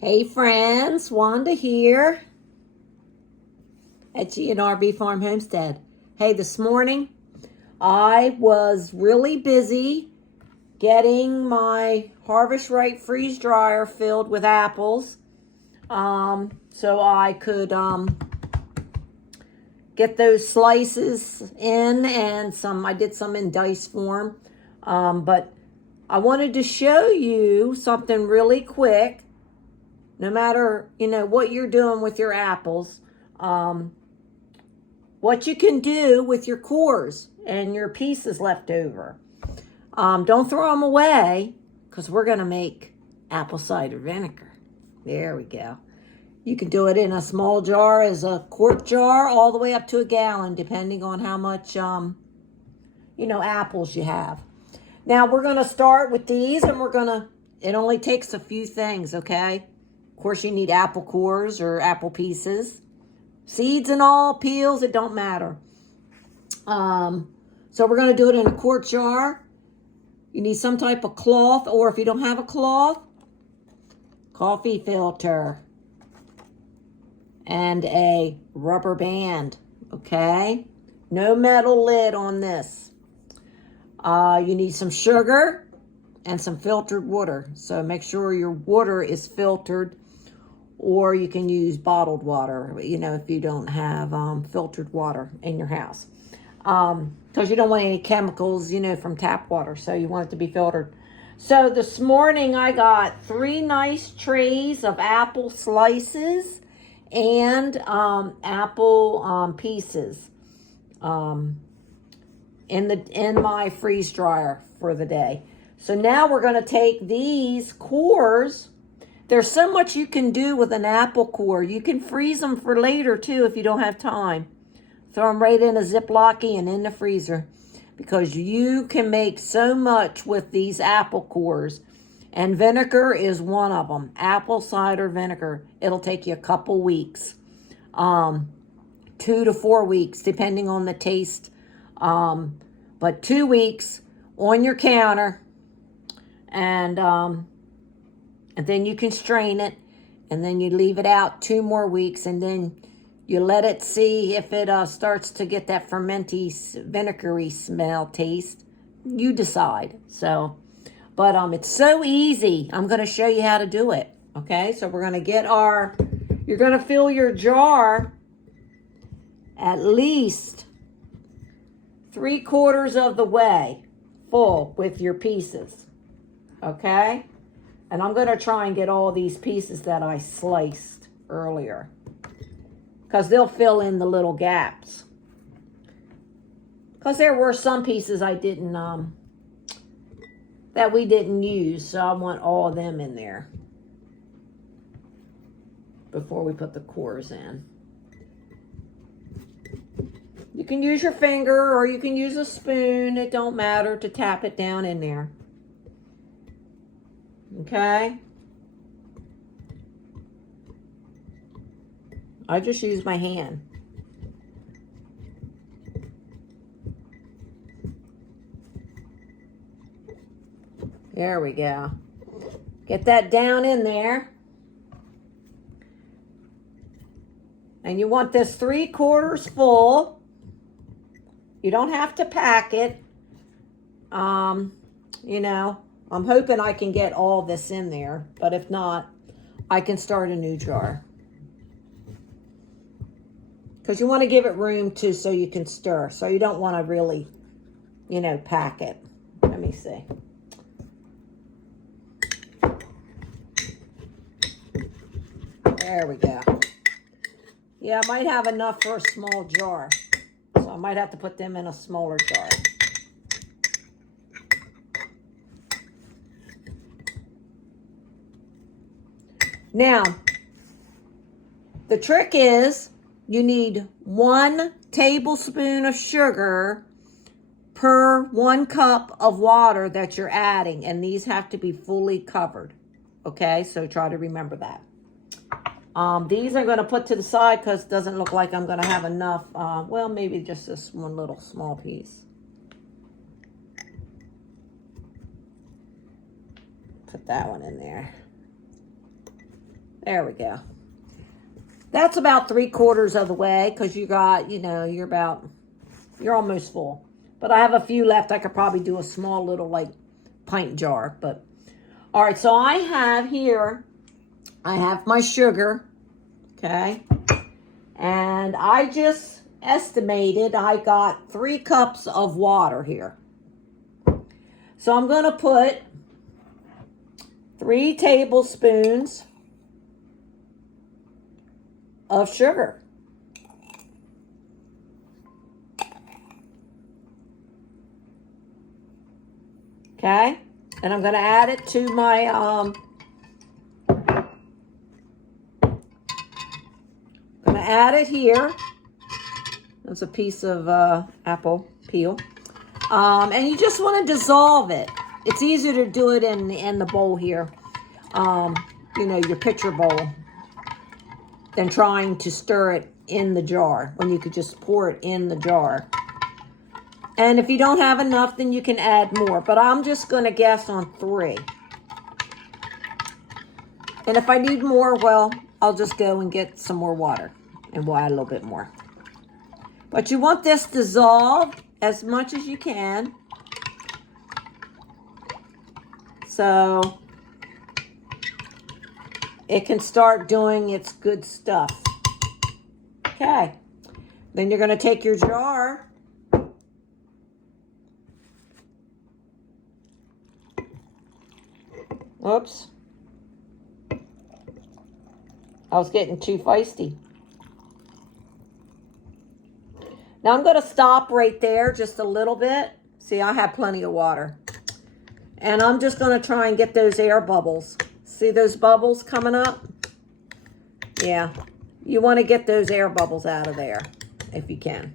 Hey friends, Wanda here at GNRB Farm Homestead. Hey, this morning I was really busy getting my Harvest Right freeze dryer filled with apples, so I could get those slices in, and I did some in dice form, but I wanted to show you something really quick. No matter, what you're doing with your apples, what you can do with your cores and your pieces left over. Don't throw them away, because we're going to make apple cider vinegar. There we go. You can do it in a small jar, as a quart jar, all the way up to a gallon, depending on how much, apples you have. Now, we're going to start with these, and it only takes a few things, okay? Of course, you need apple cores or apple pieces. Seeds and all, peels, it don't matter. So we're going to do it in a quart jar. You need some type of cloth, or if you don't have a cloth, coffee filter. And a rubber band, okay? No metal lid on this. You need some sugar and some filtered water. So make sure your water is filtered, or you can use bottled water, if you don't have filtered water in your house. Because you don't want any chemicals, from tap water, so you want it to be filtered. So this morning I got 3 nice trays of apple slices and apple pieces in my freeze dryer for the day. So now we're going to take these cores. There's so much you can do with an apple core. You can freeze them for later too if you don't have time. Throw them right in a Ziploc and in the freezer, because you can make so much with these apple cores. And vinegar is one of them. Apple cider vinegar. It'll take you a couple weeks. 2 to 4 weeks, depending on the taste. But 2 weeks on your counter. And then you can strain it. And then you leave it out 2 more weeks. And then you let it see if it starts to get that fermenty, vinegary smell, taste. You decide. But it's so easy. I'm going to show you how to do it. Okay, so we're going to you're going to fill your jar at least 3/4 of the way full with your pieces. Okay, and I'm going to try and get all these pieces that I sliced earlier, because they'll fill in the little gaps. Because there were some pieces I didn't that we didn't use, so I want all of them in there before we put the cores in. You can use your finger or you can use a spoon, it don't matter, to tap it down in there. Okay? I just use my hand. There we go. Get that down in there. And you want this 3/4 full. You don't have to pack it. I'm hoping I can get all this in there. But if not, I can start a new jar. Because you want to give it room too, so you can stir. So you don't want to really, pack it. Let me see. There we go. Yeah, I might have enough for a small jar. So I might have to put them in a smaller jar. Now, the trick is you need 1 tablespoon of sugar per 1 cup of water that you're adding. And these have to be fully covered. Okay, so try to remember that. These I'm going to put to the side because it doesn't look like I'm going to have enough. Well, maybe just this one little small piece. Put that one in there. There we go. That's about 3/4 of the way because you got, you're almost full. But I have a few left. I could probably do a small little like pint jar. But all right, so I have my sugar, okay? And I just estimated I got 3 cups of water here. So I'm going to put 3 tablespoons of sugar. Okay? And I'm going to add it to my add it here. That's a piece of apple peel. And you just want to dissolve it. It's easier to do it in the bowl here, your pitcher bowl, than trying to stir it in the jar when you could just pour it in the jar. And if you don't have enough, then you can add more. But I'm just going to guess on 3. And if I need more, well, I'll just go and get some more water. And we'll add a little bit more. But you want this dissolved as much as you can. So it can start doing its good stuff. Okay. Then you're going to take your jar. Whoops. I was getting too feisty. Now I'm going to stop right there just a little bit. See, I have plenty of water. And I'm just going to try and get those air bubbles. See those bubbles coming up? Yeah. You want to get those air bubbles out of there if you can.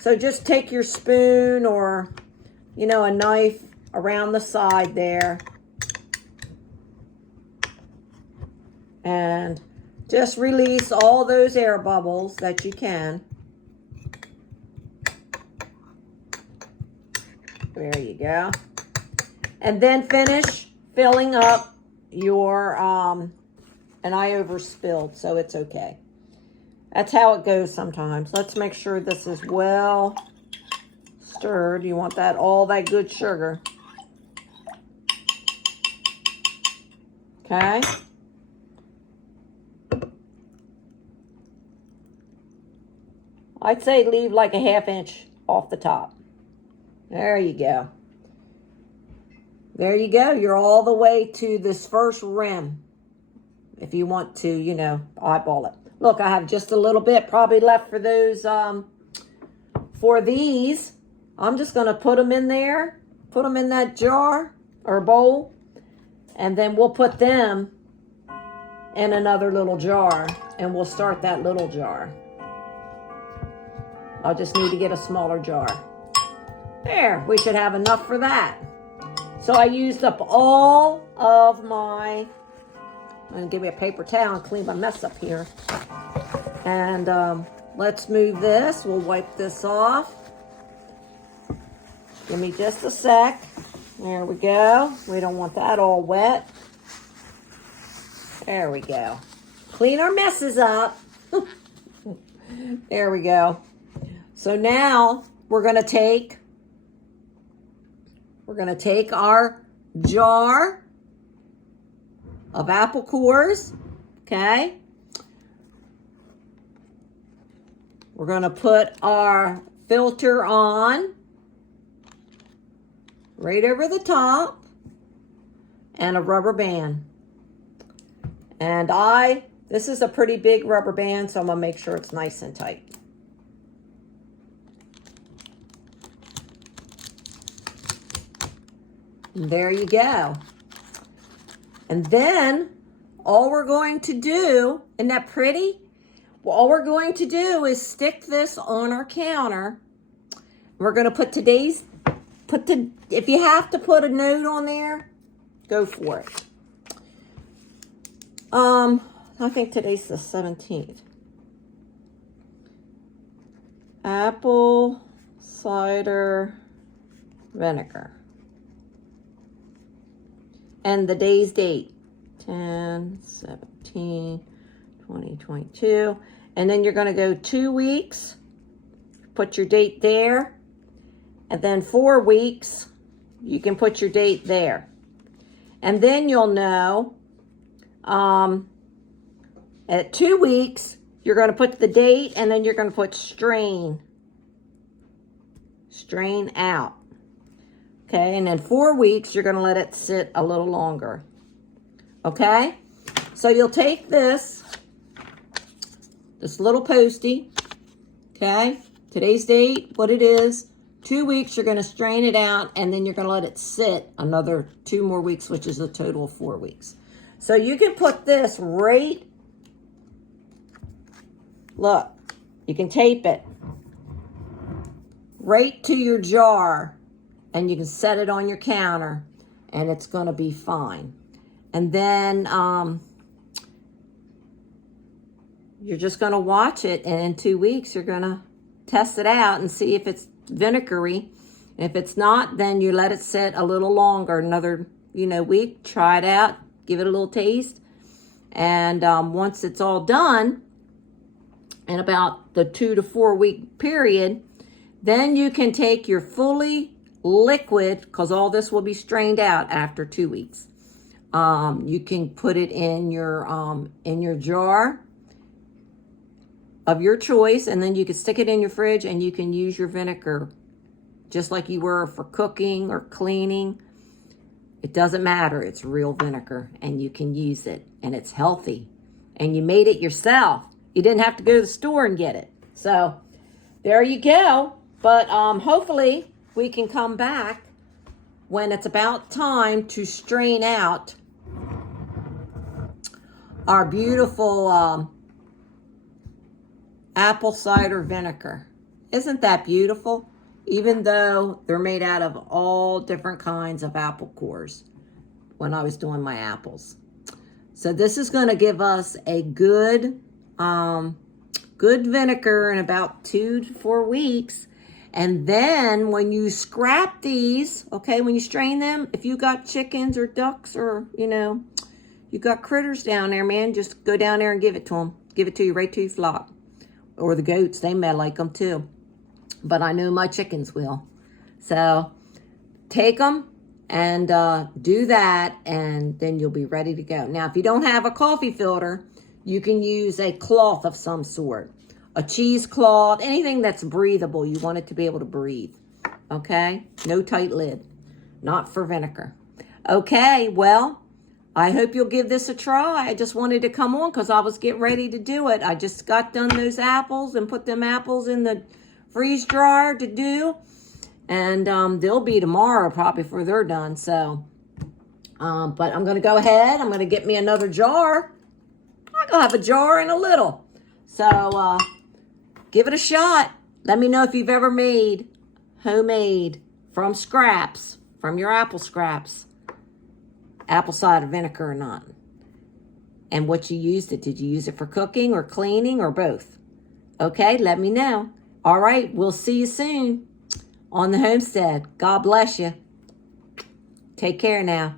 So just take your spoon or, a knife around the side there. And just release all those air bubbles that you can. There you go. And then finish filling up your, and I overspilled, so it's okay. That's how it goes sometimes. Let's make sure this is well stirred. You want all that good sugar. Okay. I'd say leave like a 1/2 inch off the top. There you go. There you go. You're all the way to this first rim. If you want to, eyeball it. Look, I have just a little bit probably left for those, for these. I'm just going to put them in there. Put them in that jar or bowl. And then we'll put them in another little jar. And we'll start that little jar. I'll just need to get a smaller jar. There, we should have enough for that. So I used up all of my, I'm going to give me a paper towel and clean my mess up here. And let's move this. We'll wipe this off. Give me just a sec. There we go. We don't want that all wet. There we go. Clean our messes up. There we go. So now we're going to take our jar of apple cores, okay? We're going to put our filter on right over the top and a rubber band. And this is a pretty big rubber band, so I'm going to make sure it's nice and tight. There you go. And then all we're going to do, isn't that pretty? Well, all we're going to do is stick this on our counter. We're going to put if you have to put a note on there, go for it. I think today's the 17th. Apple cider vinegar. And the day's date, 10, 17, 20, 22. And then you're going to go 2 weeks. Put your date there. And then 4 weeks, you can put your date there. And then you'll know at 2 weeks, you're going to put the date, and then you're going to put strain. Strain out. Okay, and then 4 weeks, you're going to let it sit a little longer. Okay, so you'll take this little postie. Okay, today's date, what it is. 2 weeks, you're going to strain it out, and then you're going to let it sit another 2 more weeks, which is a total of 4 weeks. So you can put this right, look, you can tape it right to your jar, and you can set it on your counter, and it's going to be fine. And then you're just going to watch it, and in 2 weeks, you're going to test it out and see if it's vinegary. If it's not, then you let it sit a little longer, another week. Try it out, give it a little taste, and once it's all done, in about the 2 to 4 week period, then you can take your fully liquid, because all this will be strained out after 2 weeks. You can put it in your jar of your choice, and then you can stick it in your fridge, and you can use your vinegar just like you were for cooking or cleaning. It doesn't matter. It's real vinegar, and you can use it, and it's healthy, and you made it yourself. You didn't have to go to the store and get it. So there you go. But hopefully we can come back when it's about time to strain out our beautiful apple cider vinegar. Isn't that beautiful? Even though they're made out of all different kinds of apple cores when I was doing my apples. So this is going to give us a good vinegar in about 2 to 4 weeks. And then when you scrap these, okay, when you strain them, if you got chickens or ducks or, you got critters down there, man, just go down there and give it to them. Give it to you right to your flock. Or the goats, they may like them too. But I know my chickens will. So take them and do that, and then you'll be ready to go. Now, if you don't have a coffee filter, you can use a cloth of some sort. A cheesecloth, anything that's breathable. You want it to be able to breathe. Okay? No tight lid. Not for vinegar. Okay, well, I hope you'll give this a try. I just wanted to come on because I was getting ready to do it. I just got done those apples and put them apples in the freeze dryer to do. And they'll be tomorrow probably before they're done. So, but I'm going to go ahead. I'm going to get me another jar. I'm going to have a jar and a little. So, give it a shot. Let me know if you've ever made homemade from scraps, from your apple scraps, apple cider vinegar or not. And what you used it. Did you use it for cooking or cleaning or both? Okay, let me know. All right, we'll see you soon on the homestead. God bless you. Take care now.